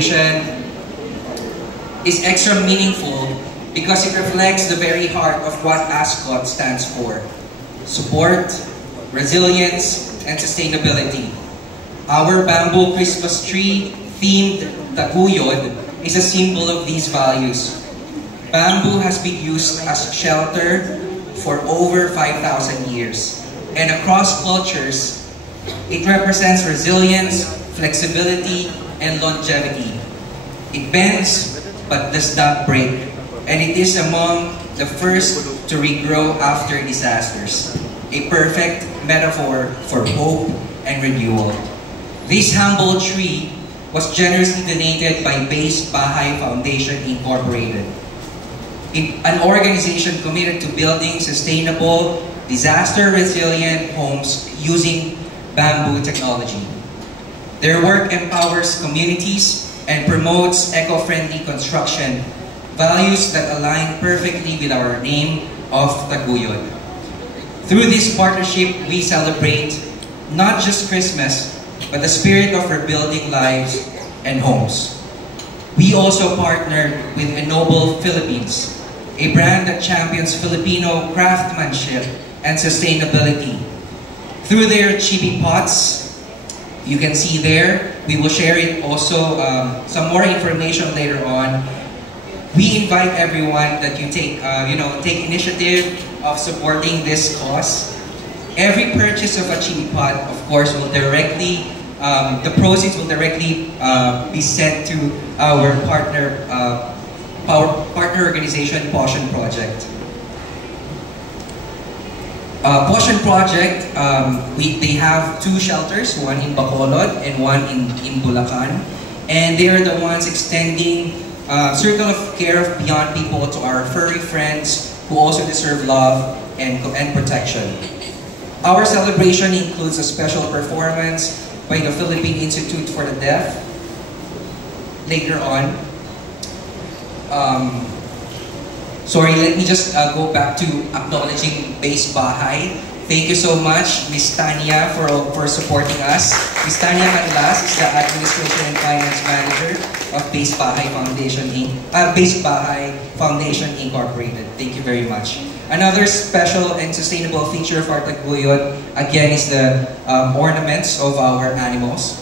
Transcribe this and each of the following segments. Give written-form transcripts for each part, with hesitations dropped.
celebration is extra meaningful because it reflects the very heart of what Ascot stands for: support, resilience, and sustainability. Our bamboo Christmas tree themed Taguyod is a symbol of these values. Bamboo has been used as shelter for over 5,000 years, and across cultures, it represents resilience, flexibility, and longevity. It bends but does not break, and it is among the first to regrow after disasters, a perfect metaphor for hope and renewal. This humble tree was generously donated by Base Bahay Foundation Incorporated, an organization committed to building sustainable, disaster-resilient homes using bamboo technology. Their work empowers communities and promotes eco-friendly construction, values that align perfectly with our name of Taguyod. Through this partnership, we celebrate not just Christmas, but the spirit of rebuilding lives and homes. We also partnered with Ennoble Philippines, a brand that champions Filipino craftsmanship and sustainability. Through their chibi pots, you can see there, we will share it also, some more information later on. We invite everyone that you take initiative of supporting this cause. Every purchase of a chibi pot, of course, will directly, the proceeds will directly be sent to our partner organization, Potion Project. Potion Project, they have two shelters, one in Bacolod and one in Bulacan. And they are the ones extending circle of care of beyond people to our furry friends who also deserve love and protection. Our celebration includes a special performance by the Philippine Institute for the Deaf later on. Let me just go back to acknowledging Base Bahay. Thank you so much, Ms. Tanya, for supporting us. Ms. Tanya Canlas is the Administration and Finance Manager of Base Bahay Foundation Incorporated. Thank you very much. Another special and sustainable feature of our Taguyod, again, is the ornaments of our animals.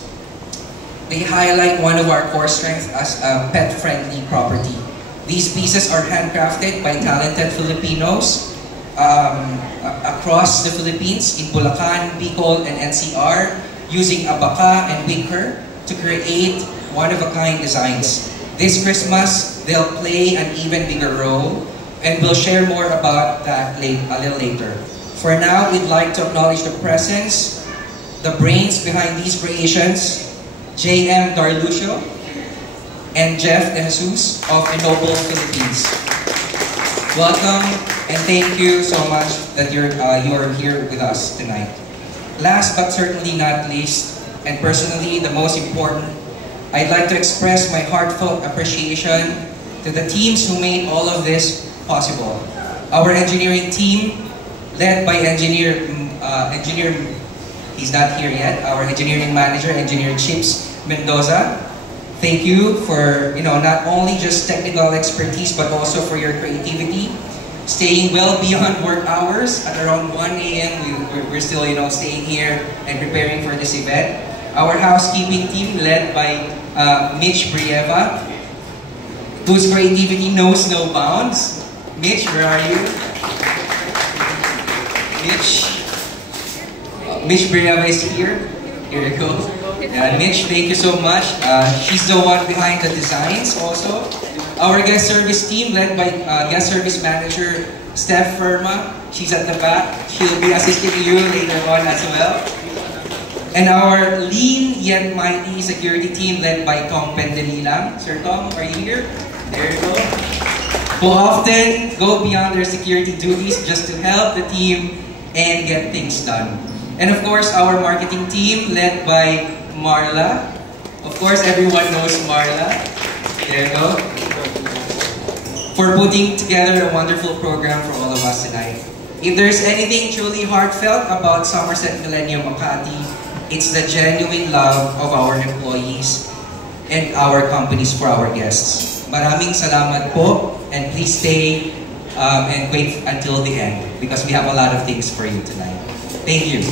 They highlight one of our core strengths as a pet-friendly property. These pieces are handcrafted by talented Filipinos across the Philippines, in Bulacan, Bicol, and NCR, using abaka and wicker to create one-of-a-kind designs. This Christmas, they'll play an even bigger role, and we'll share more about that a little later. For now, we'd like to acknowledge the presence, the brains behind these creations, J.M. Darlucio and Jeff De Jesus of Ennoble Philippines. Welcome and thank you so much that you are here with us tonight. Last but certainly not least, and personally the most important, I'd like to express my heartfelt appreciation to the teams who made all of this possible. Our engineering team, led by engineer, he's not here yet, our engineering manager, Engineer Chips Mendoza. Thank you for, not only just technical expertise, but also for your creativity. Staying well beyond work hours at around 1 a.m. We're still, staying here and preparing for this event. Our housekeeping team, led by Mitch Brieva, whose creativity knows no bounds. Mitch, where are you? Mitch Brieva is here. Here you go. Mitch, thank you so much. She's the one behind the designs also. Our guest service team, led by guest service manager Steph Firma. She's at the back. She'll be assisting you later on as well. And our lean yet mighty security team, led by Tom Pendelilang. Sir Tom, are you here? There you go. Who often go beyond their security duties just to help the team and get things done. And of course, our marketing team, led by Marla. Of course, everyone knows Marla. There you go. For putting together a wonderful program for all of us tonight. If there's anything truly heartfelt about Somerset Millennium Makati, it's the genuine love of our employees and our companies for our guests. Maraming salamat po, and please stay and wait until the end because we have a lot of things for you tonight. Thank you.